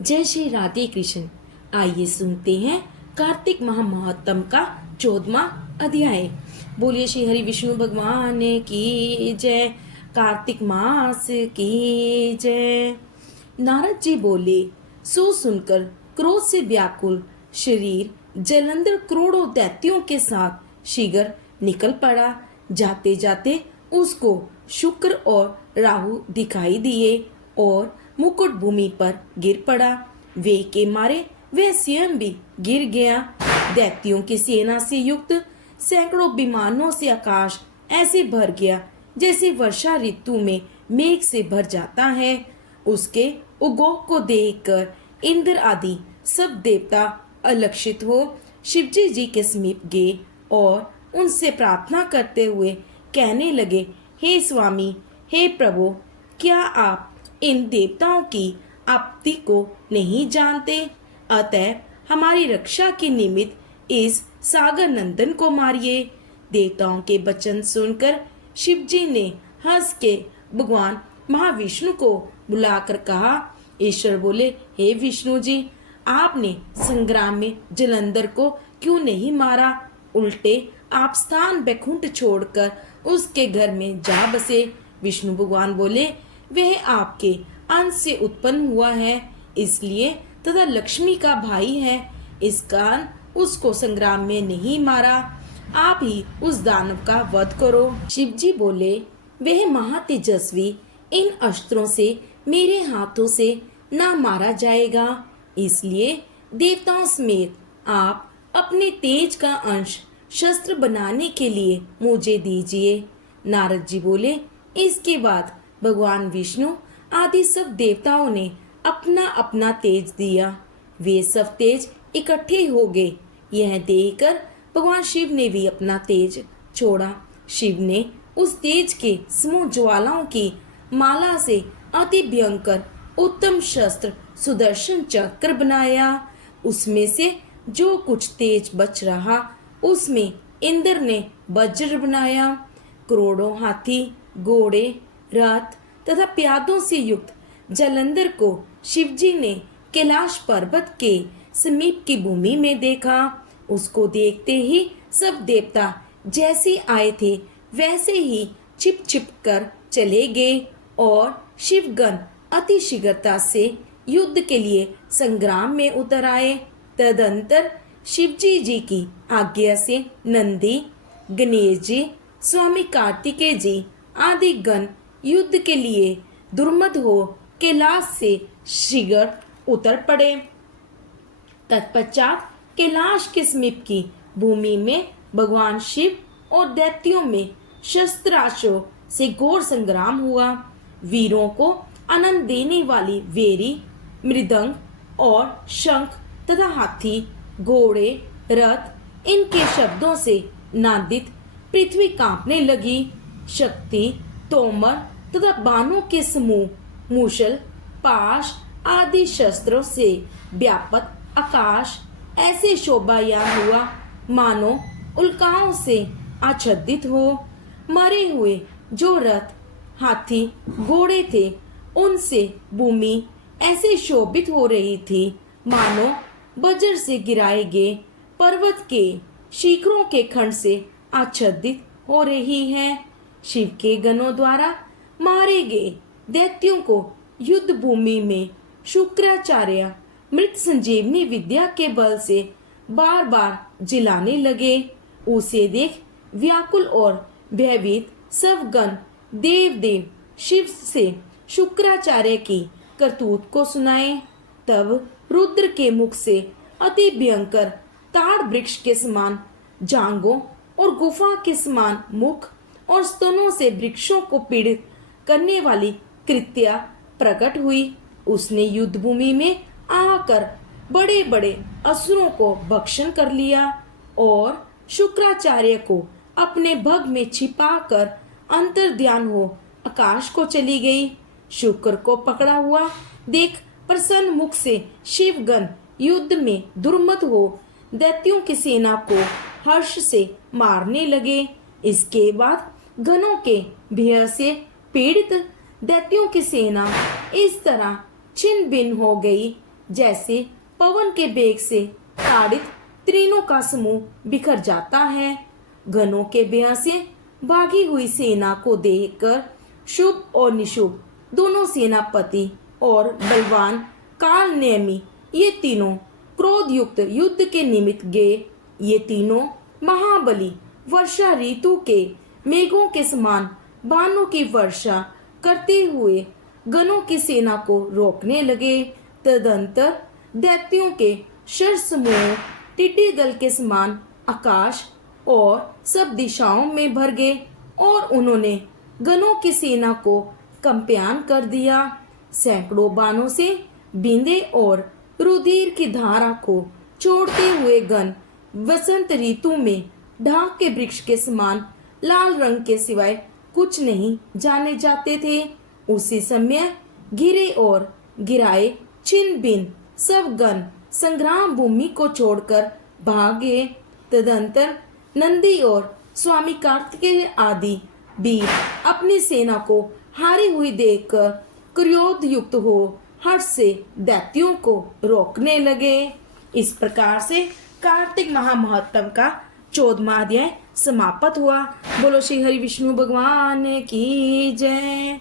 जय श्री राधे कृष्ण। आइए सुनते हैं कार्तिक महामहोत्सव का 14वां अध्याय। बोलिए श्री हरि विष्णु भगवान की जय। कार्तिक मास की जय। नारद जी बोले, सो सुनकर क्रोध से व्याकुल शरीर जलंधर करोड़ों दैत्यों के साथ शीघ्र निकल पड़ा। जाते जाते उसको शुक्र और राहु दिखाई दिए और मुकुट भूमि पर गिर पड़ा। वे के मारे वह स्वयं भी गिर गया। दैत्यों की सेना से युक्त सैकड़ों विमानों से आकाश ऐसे भर गया जैसे वर्षा ऋतु में मेघ से भर जाता है। उसके उगोग को देखकर इंद्र आदि सब देवता अलक्षित हो शिवजी जी के समीप गए और उनसे प्रार्थना करते हुए कहने लगे, हे स्वामी, हे प्रभु, क्या आप इन देवताओं की आपत्ति को नहीं जानते? अतः हमारी रक्षा के निमित्त इस सागर नंदन को मारिए। देवताओं के वचन सुनकर शिवजी ने हंस के भगवान महाविष्णु को बुलाकर कहा। ईश्वर बोले, हे विष्णु जी, आपने संग्राम में जलंधर को क्यों नहीं मारा? उल्टे आप स्थान बैकुंठ छोड़कर उसके घर में जा बसे। विष्णु भगवान बोले, वह आपके अंश से उत्पन्न हुआ है, इसलिए तथा लक्ष्मी का भाई है, इस कारण उसको संग्राम में नहीं मारा। आप ही उस दानव का वध करो। शिवजी बोले, वह महातेजस्वी इन अस्त्रों से मेरे हाथों से ना मारा जाएगा, इसलिए देवताओं समेत आप अपने तेज का अंश शस्त्र बनाने के लिए मुझे दीजिए। नारद जी बोले, इसके बाद भगवान विष्णु आदि सब देवताओं ने अपना अपना तेज दिया। वे सब तेज इकट्ठे हो गए। यह देखकर भगवान शिव ने भी अपना तेज छोड़ा। शिव ने उस तेज के समूह ज्वालाओं की माला से अति भयंकर उत्तम शस्त्र सुदर्शन चक्र बनाया। उसमें से जो कुछ तेज बच रहा, उसमें इंद्र ने वज्र बनाया। करोड़ों हाथी, घोड़े, रथ तथा प्यादों से युक्त जलंधर को शिवजी ने कैलाश पर्वत के समीप की भूमि में देखा। उसको देखते ही सब देवता जैसे आए थे वैसे ही छिप छिप कर चले गए और शिवगण अति शीघ्रता से युद्ध के लिए संग्राम में उतर आए। तदंतर शिवजी जी की आज्ञा से नंदी, गणेश जी, स्वामी कार्तिकेय जी आदि गण युद्ध के लिए दुर्मद हो कैलाश से शीघ्र उतर पड़े। तत्पश्चात कैलाश के समीप की भूमि में भगवान शिव और दैत्यों में शस्त्रास्त्रों से घोर संग्राम हुआ। वीरों को आनंद देने वाली वेरी, मृदंग और शंख तथा हाथी, घोड़े, रथ, इनके शब्दों से नादित पृथ्वी कांपने लगी। शक्ति, तोमर तथा बाणों के समूह, मूसल, पाश आदि शस्त्रों से व्यापक आकाश ऐसे शोभायान हुआ मानो उल्काओं से आच्छादित हो। मरे हुए जो रथ, हाथी, घोड़े थे, उनसे भूमि ऐसे शोभित हो रही थी मानो वज्र से गिराए गए पर्वत के शिखरों के खंड से आच्छादित हो रही है। शिव के गणों द्वारा मारे गए दैत्यों को युद्ध भूमि में शुक्राचार्य मृत संजीवनी विद्या के बल से बार बार जिलाने लगे। उसे देख व्याकुल और भयभीत सब गण देव शिव से शुक्राचार्य की करतूत को सुनाए। तब रुद्र के मुख से अति भयंकर ताड़ वृक्ष के समान जांघों और गुफा के समान मुख और स्तनों से वृक्षों को पीड़ित करने वाली कृत्या प्रकट हुई। उसने युद्ध भूमि में आकर बड़े बड़े असुरों को भक्षण कर लिया और शुक्राचार्य को अपने भग में छिपाकर अंतर्ध्यान हो आकाश को चली गई। शुक्र को पकड़ा हुआ देख प्रसन्न मुख से शिवगण युद्ध में दुर्मत हो दैत्यों की सेना को हर्ष से मारने लगे। इसके बाद गणों के भय से पीड़ित दैत्यों की सेना इस तरह छिन्न भिन्न हो गई जैसे पवन के बेग से ताड़ित तीनों का समूह बिखर जाता है। गणों के भय से भागी हुई सेना को देखकर शुभ और निशुभ दोनों सेनापति और बलवान काल नेमी ये तीनों क्रोध युक्त युद्ध के निमित्त गए। ये तीनों महाबली वर्षा ऋतु के मेघों के समान बाणों की वर्षा करते हुए गणों की सेना को रोकने लगे। तदंतर दैत्यों के शर समूह टिड्डी दल के समान आकाश और सब दिशाओं में भर गए और उन्होंने गणों की सेना को कंप्यान कर दिया। सैकड़ों बाणों से बींदे और रुधिर की धारा को छोड़ते हुए गण वसंत ऋतु में ढाक के वृक्ष के समान लाल रंग के सिवाय कुछ नहीं जाने जाते थे। उसी समय घिरे और गिराए छिन्न भिन्न सब गण संग्राम भूमि को छोड़कर भागे। तदंतर नंदी और स्वामी कार्तिकेय आदि भी अपनी सेना को हारी हुई देखकर क्रोध युक्त हो हर्ष से दैत्यों को रोकने लगे। इस प्रकार से कार्तिक महामहोत्सव का 14वां अध्याय समाप्त हुआ। बोलो श्री हरि विष्णु भगवान की जय।